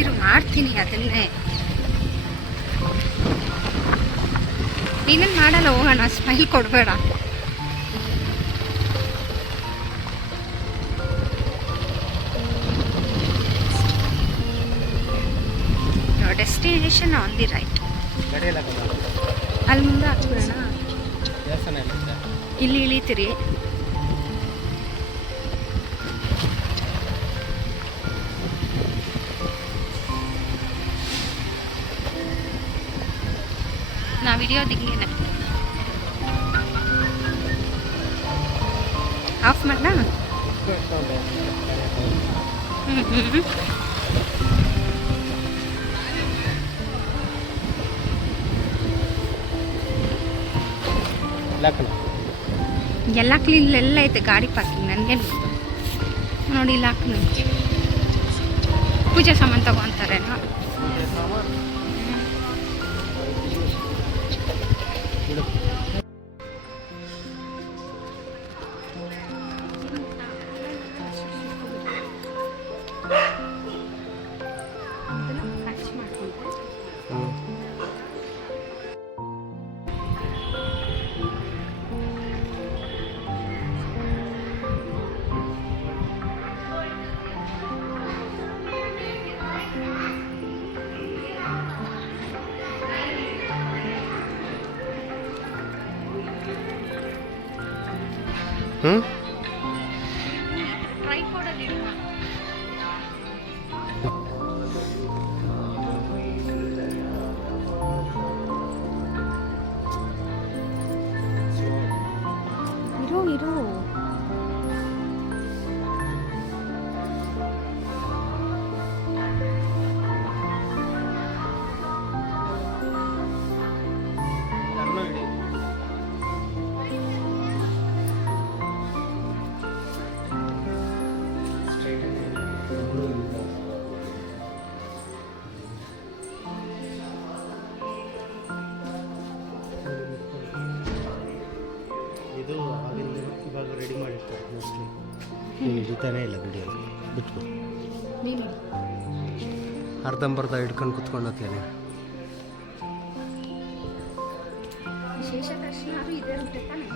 ಇರು ಮಾಡ್ತೀನಿ ಅದನ್ನೇ. ನೀನೇನು ಮಾಡಲ್ಲ, ಹೋಗೋಣ. ಸ್ಮೈಲ್ ಕೊಡಬೇಡ. Destination on the right. ಅಲ್ಲಿ ಮುಂದೆ ಹಾಕ್ಬಿಡೋಣ. ಇಲ್ಲಿ ಇಳಿತೀರಿ. ನಾವು ಹಿಡಿಯೋದು ಹಿಂಗೇನೆ. ಆಫ್ ಮಾಡಲಾ? ಎಲ್ಲ ಕ್ಲೀನ್ ಎಲ್ಲ ಐತೆ ಗಾಡಿ ಪಾರ್ಕಿಂಗ್. ನನಗೆ ನೋಡಿ ಇಲ್ಲ ಹಾಕ್ಲಿ. ಪೂಜೆ ಸಾಮಾನು ತಗೊಂತಾರೇನೋ. ಟ್ರೈಪೋಡಲ್ಲಿ ಇಡುವ. ಇರು ಇದು ಆಗಿಂದ ಇವಾಗ ರೆಡಿ ಮಾಡಿರ್ತಾರೆ ಮೋಸ್ಟ್ಲಿ. ಹಿಡಿತಾನೇ ಇಲ್ಲ ವಿಡಿಯೋ ಬಿಟ್ಕೊ. ನೀನು ಅರ್ಧಂಬರ್ಧ ಹಿಡ್ಕೊಂಡು ಕುತ್ಕೊಂಡೋಗ್ತೇನೆ. ವಿಶೇಷ ದರ್ಶನ ಇದೇ ರೂಟ್ ತಾನೆ.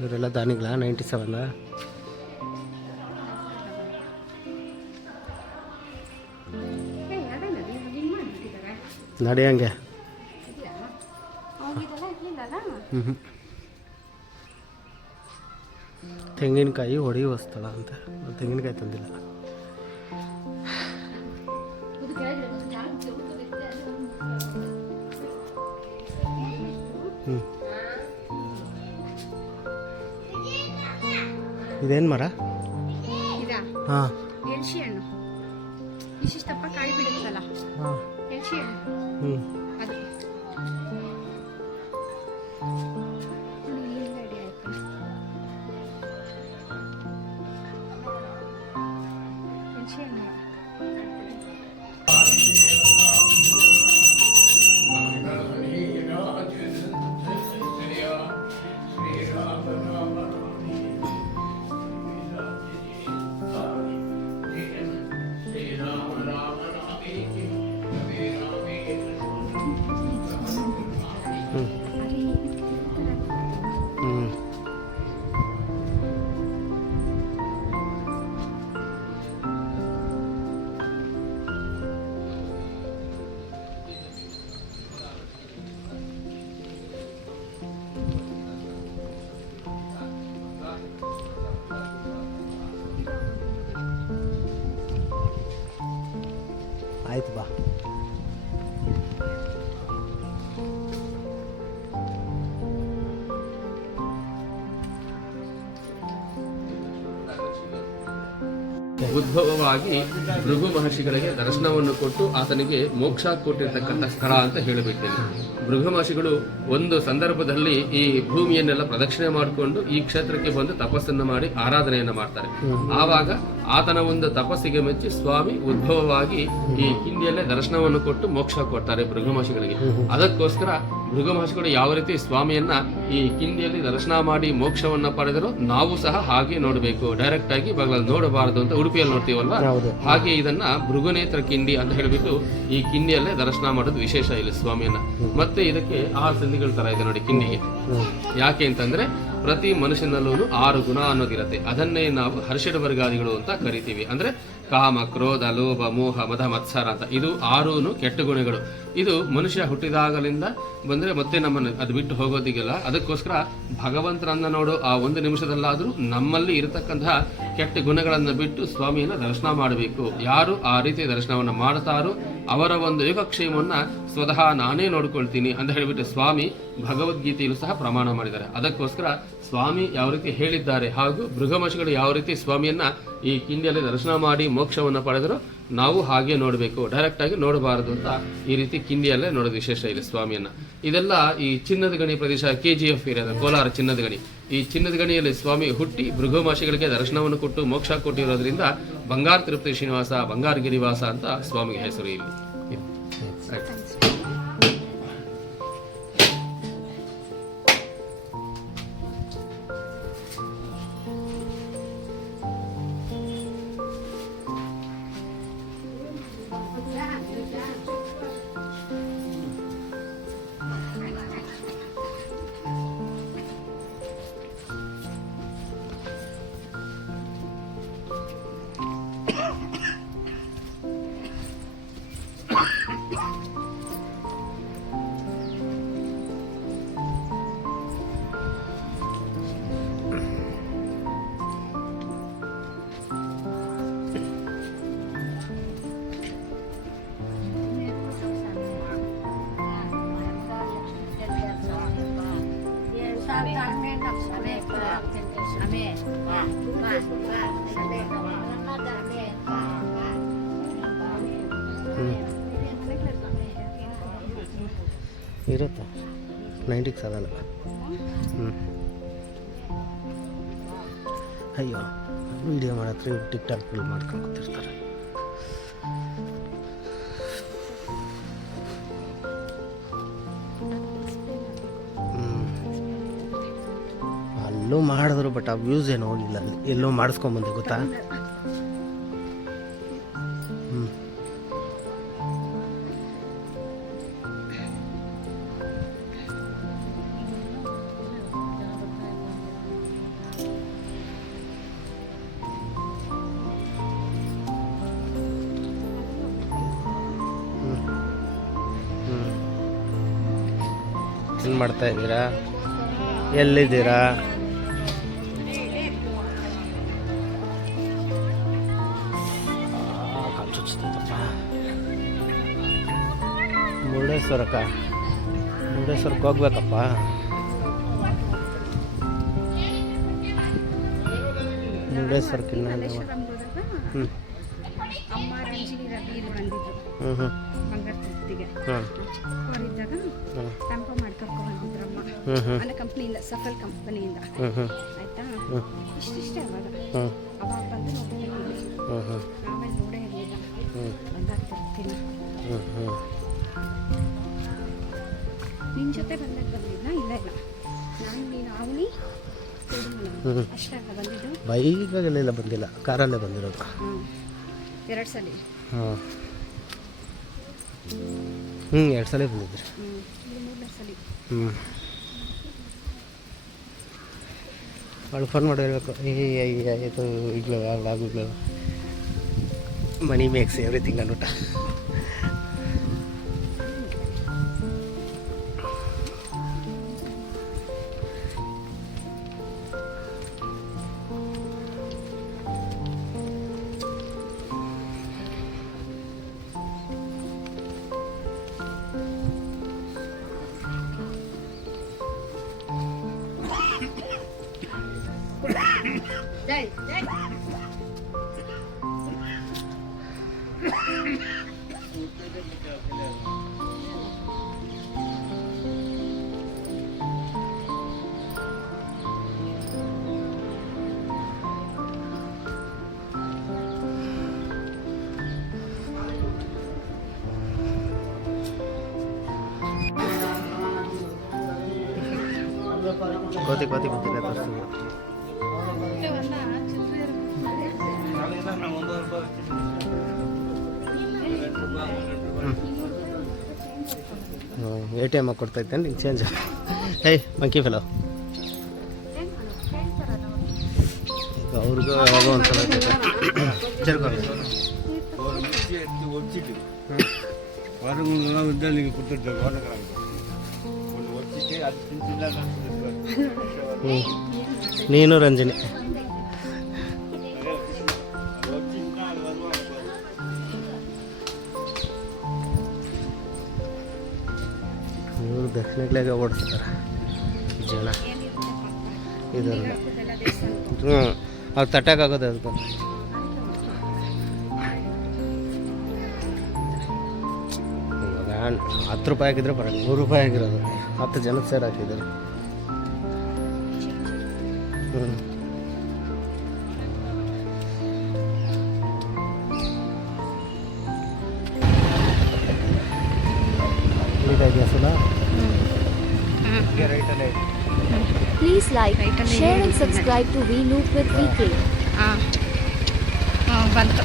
ಇವರೆಲ್ಲ ದಾನಿಗಳ 97 ನಡೆಯಂಗೆ. ತೆಂಗಿನಕಾಯಿ ಹೊಡೆಯುವ ಸ್ಥಳ ಅಂತ. ತೆಂಗಿನಕಾಯಿ ತಂದಿಲ್ಲ. ಇದೇನು ಮರ? ಹಾಂ, ಎಲ್ಶಿ ಹಣ್ಣು. ಇಷ್ಟಿಷ್ಟಪ್ಪ ಕಾಯಿ ಬಿಡುತ್ತಲ್ಲ, ಎಲ್ಶಿ ಹಣ್ಣು. ಅದು ರೆಡಿ ಆಯ್ತು. ಎಲ್ಶಿ ಹಣ್ಣು. ಆಯ್ತು ಬಾ. ಉದ್ಭವವಾಗಿ ಭೃಗು ಮಹರ್ಷಿಗಳಿಗೆ ದರ್ಶನವನ್ನು ಕೊಟ್ಟು ಆತನಿಗೆ ಮೋಕ್ಷ ಕೊಟ್ಟಿರ್ತಕ್ಕಂಥ ಸ್ಥಳ ಅಂತ ಹೇಳಿಬಿಡ್ತೇನೆ. ಭೃಗು ಮಹರ್ಷಿಗಳು ಒಂದು ಸಂದರ್ಭದಲ್ಲಿ ಈ ಭೂಮಿಯನ್ನೆಲ್ಲ ಪ್ರದಕ್ಷಿಣೆ ಮಾಡಿಕೊಂಡು ಈ ಕ್ಷೇತ್ರಕ್ಕೆ ಬಂದು ತಪಸ್ಸನ್ನು ಮಾಡಿ ಆರಾಧನೆಯನ್ನು ಮಾಡ್ತಾರೆ. ಆವಾಗ ಆತನ ಒಂದು ತಪಸ್ಸಿಗೆ ಮೆಚ್ಚಿ ಸ್ವಾಮಿ ಉದ್ಭವವಾಗಿ ಈ ಹಿಂದಿಯಲ್ಲೇ ದರ್ಶನವನ್ನು ಕೊಟ್ಟು ಮೋಕ್ಷ ಕೊಡ್ತಾರೆ ಭೃಗು ಮಹರ್ಷಿಗಳಿಗೆ. ಅದಕ್ಕೋಸ್ಕರ ಭೃಗು ಮಹರ್ಷಿಗಳು ಯಾವ ರೀತಿ ಸ್ವಾಮಿಯನ್ನ ಈ ಕಿಂಡಿಯಲ್ಲಿ ದರ್ಶನ ಮಾಡಿ ಮೋಕ್ಷವನ್ನ ಪಡೆದರು, ನಾವು ಸಹ ಹಾಗೆ ನೋಡಬೇಕು. ಡೈರೆಕ್ಟ್ ಆಗಿ ಬಗಲಲ್ಲಿ ನೋಡಬಾರದು ಅಂತ ಉಡುಪಿಯಲ್ಲಿ ನೋಡ್ತೀವಲ್ವಾ, ಹಾಗೆ ಇದನ್ನ ಭೃಗುನೇತ್ರ ಕಿಂಡಿ ಅಂತ ಹೇಳಿಬಿಟ್ಟು ಈ ಕಿಂಡಿಯಲ್ಲೇ ದರ್ಶನ ಮಾಡೋದು ವಿಶೇಷ ಇಲ್ಲಿ ಸ್ವಾಮಿಯನ್ನ. ಮತ್ತೆ ಇದಕ್ಕೆ 6 ಸಂಧಿಗಳ ತರ ಇದೆ ನೋಡಿ ಕಿಂಡಿಗೆ. ಯಾಕೆ ಅಂತಂದ್ರೆ ಪ್ರತಿ ಮನುಷ್ಯನಲ್ಲೂ 6 ಗುಣ ಅನ್ನೋದಿರತ್ತೆ. ಅದನ್ನೇ ನಾವು ಹರ್ಷಡ ವರ್ಗಾದಿಗಳು ಅಂತ ಕರಿತೀವಿ. ಅಂದ್ರೆ ಕಾಮ, ಕ್ರೋಧ, ಲೋಭ, ಮೋಹ, ಮದ, ಮತ್ಸರ ಅಂತ ಇದು 6 ಕೆಟ್ಟ ಗುಣಗಳು. ಇದು ಮನುಷ್ಯ ಹುಟ್ಟಿದಾಗಲಿಂದ ಬಂದ್ರೆ ಮತ್ತೆ ನಮ್ಮನ್ನು ಅದು ಬಿಟ್ಟು ಹೋಗೋದಿಲ್ಲ. ಅದಕ್ಕೋಸ್ಕರ ಭಗವಂತನನ್ನ ನೋಡೋ ಆ 1 ನಿಮಿಷದಲ್ಲಾದ್ರೂ ನಮ್ಮಲ್ಲಿ ಇರತಕ್ಕಂತಹ ಕೆಟ್ಟ ಗುಣಗಳನ್ನ ಬಿಟ್ಟು ಸ್ವಾಮಿಯನ್ನ ದರ್ಶನ ಮಾಡಬೇಕು. ಯಾರು ಆ ರೀತಿ ದರ್ಶನವನ್ನ ಮಾಡ್ತಾರೋ ಅವರ ಒಂದು ಯೋಗಕ್ಷೇಮವನ್ನ ಸ್ವತಃ ನಾನೇ ನೋಡ್ಕೊಳ್ತೀನಿ ಅಂತ ಹೇಳಿಬಿಟ್ಟು ಸ್ವಾಮಿ ಭಗವದ್ಗೀತೆಯಲ್ಲೂ ಸಹ ಪ್ರಮಾಣ ಮಾಡಿದ್ದಾರೆ. ಅದಕ್ಕೋಸ್ಕರ ಸ್ವಾಮಿ ಯಾವ ರೀತಿ ಹೇಳಿದ್ದಾರೆ ಹಾಗೂ ಭೃಗಮಹರ್ಷಿಗಳು ಯಾವ ರೀತಿ ಸ್ವಾಮಿಯನ್ನ ಈ ಕಿಂಡಿಯಲ್ಲಿ ದರ್ಶನ ಮಾಡಿ ಮೋಕ್ಷವನ್ನ ಪಡೆದರು, ನಾವು ಹಾಗೆ ನೋಡಬೇಕು, ಡೈರೆಕ್ಟ್ ಆಗಿ ನೋಡಬಾರದು ಅಂತ ಈ ರೀತಿ ಕಿಂಡಿಯಲ್ಲೇ ನೋಡೋದು ವಿಶೇಷ ಇದೆ ಸ್ವಾಮಿಯನ್ನ. ಇದೆಲ್ಲ ಈ ಚಿನ್ನದ ಗಣಿ ಪ್ರದೇಶ KGF ಏರಿಯಾದ ಕೋಲಾರ ಚಿನ್ನದ ಗಣಿ. ಈ ಚಿನ್ನದ ಗಣಿಯಲ್ಲಿ ಸ್ವಾಮಿ ಹುಟ್ಟಿ ಭೃಗು ಮಹರ್ಷಿಗಳಿಗೆ ದರ್ಶನವನ್ನು ಕೊಟ್ಟು ಮೋಕ್ಷ ಕೊಟ್ಟಿರೋದ್ರಿಂದ ಬಂಗಾರ ತಿರುಪತಿ ಶ್ರೀನಿವಾಸ, ಬಂಗಾರ ಗಿರಿವಾಸ ಅಂತ ಸ್ವಾಮಿಗೆ ಹೆಸರು ಇಲ್ಲಿ. ಇರುತ್ತೆ 90 ಆಗಲ್ಲ. ಅಯ್ಯೋ ವಿಡಿಯೋ ಮಾಡತ್ರ ಟಿಕ್ಟಾಕ್ ಮಾಡ್ಕೊಂಡು ಕೂತಿರ್ತಾರೆ. ಅಲ್ಲೂ ಮಾಡಿದ್ರು ಬಟ್ ಆ ವ್ಯೂಸ್ ಏನು ಹೋಗಿಲ್ಲ. ಅಲ್ಲಿ ಎಲ್ಲೋ ಮಾಡಿಸ್ಕೊಂಬಂದೆ ಗೊತ್ತಾ. ಏನು ಮಾಡ್ತಾ ಇದ್ದೀರಾ, ಎಲ್ಲಿದ್ದೀರಾ? ಮುರುಡೇಶ್ವರಕ್ಕೆ ಹೋಗ್ಬೇಕಪ್ಪ. ಮುರುಡೇಶ್ವರಕ್ಕೆ ಕಂಪ್ನಿಯಿಂದ ಸಫಲ್ ಕಂಪನಿಯಿಂದ ಆಯ್ತಾ. ಇಷ್ಟಿಷ್ಟೇ ಅವಾಗ ಅವಾಗ ಬಂದು ಆಮೇಲೆ ನೋಡೇ ಇರಲಿಲ್ಲ. ಬಂದಾಗ ಬರ್ತೀನಿ. ನಿನ್ನ ಜೊತೆ ಬಂದಾಗ ಬಂದಿದ್ದ ಇಲ್ಲ ಇಲ್ಲ ನಾನು ನೀನು ಅವನಿ ಅಷ್ಟಾಗ ಬಂದಿದ್ದು. ಬೈಕಾಗೆಲ್ಲ ಬಂದಿಲ್ಲ, ಕಾರಲ್ಲೇ ಬಂದಿರೋದು. 2 ಸಲ. 2 ಸಲ ಬಂದಿದ್ರಿ. 3 ಸಲ. ಅವಳು ಫೋನ್ ಮಾಡಿ ಹೇಳ್ಬೇಕು, ಆಯಿತು ಈಗಲೂ ಆಗಲಾಗಲು ಮನಿ ಮೇಕ್ಸ್ ಎವ್ರಿಥಿಂಗ್ ಅನ್ಬಿಟ್ಟ. ಕೋತಿ ಬಂದಿಲ್ಲ ತೋರಿಸ್ತೀನಿ. ATM ಕೊಡ್ತೈತೆ ನಿಂಗೆ ಚೇಂಜ್. ಏಯ್ ಮಂಕಿ ಫೆಲೋ, ಅವ್ರಿಗೂ ಯಾವಾಗೋ ಒಂದ್ಸಲ ಜರ್ಕೊಂಡು ನೀನು ರಂಜನಿ ಇವರು ದಕ್ಷಿಣಗ್ಲಾಗ ಓಡಿಸ್ತಾರೆ ಜನ ಇದಲ್ಲ. ಅವ್ರು ತಟ್ಟಕ್ಕಾಗೋದು ಅದು. ಇವಾಗ 10 ರೂಪಾಯಿ ಹಾಕಿದ್ರೆ ಬರೋಲ್ಲ, 100 ರೂಪಾಯಿ ಆಗಿರೋದು 10 ಜನಕ್ಕೆ ಸೇರ್ ಹಾಕಿದ್ದಾರೆ. Please like, share and subscribe to We Loop with VK. ಬಂತು.